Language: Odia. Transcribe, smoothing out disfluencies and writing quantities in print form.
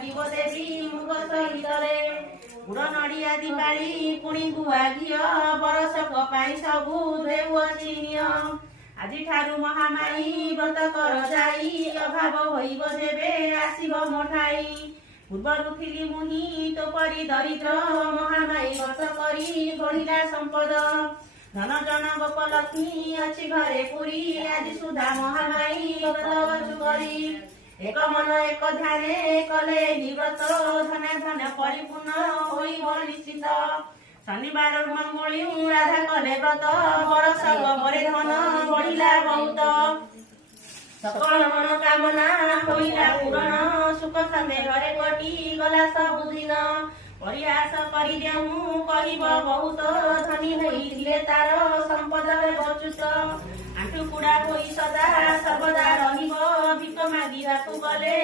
ଲାଗିବ ଦେବୀ ମୁଗ ସହିତରେ ଗୁଡ଼ ନଡ଼ିଆ ଦିପାଳି ପୁଣି ଗୁଆ ଘିଅ ବରଷକ ପାଇଁ ସବୁ ଦେଉଅଛି ନିୟମ ଆଜିଠାରୁ ମହାମାୟୀ ବ୍ରତ କର ଯାଇ ଅଭାବ ହୋଇବ ଯେବେ ଆସିବ ମୋଠାଇ ପୂର୍ବରୁ ଥିଲି ମୁନି ତୋ ପରି ଦରିଦ୍ର ମହାମାୟୀ ବ୍ରତ କରି ଗଢ଼ିଲା ସମ୍ପଦ ଧନ ଜନ ଗୋପଲକ୍ଷ୍ମୀ ଅଛି ଘରେ ପୁରୀ ଆଜି ସୁଧା ମହାମାୟୀ ବ୍ରତ କରି ଏକ ମନ ଏକ ଧ୍ୟାନେ କଲେ ନିବ୍ରତ ଧନ ଧନ ପରିପୂର୍ଣ୍ଣ ହୋଇବ ନିଶ୍ଚିତ ଶନିବାର ମଙ୍ଗୁଳି ରାଧା କଲେ ବ୍ରତ ବରଷକ ପରେ ଧନ ବଢିଲା ବହୁତ ସକଳ ମନୋକାମନା ହୋଇଲା ପୂରଣ ସୁଖ ସନ୍ଧେ ଘରେ କଟି ଗଲା ସବୁଦିନ ପରିହାସ କରି ଦେଉଁ କହିବ ବହୁତ ଧନୀ ହୋଇଥିଲେ ତାର ସମ୍ପଦରେ ବଚୁତ ଆଣ୍ଠୁ କୁଡା ହୋଇ ସଦା ସର୍ବଦା ରହିବ ଭିକ ମାଗିବାକୁ ଗଲେ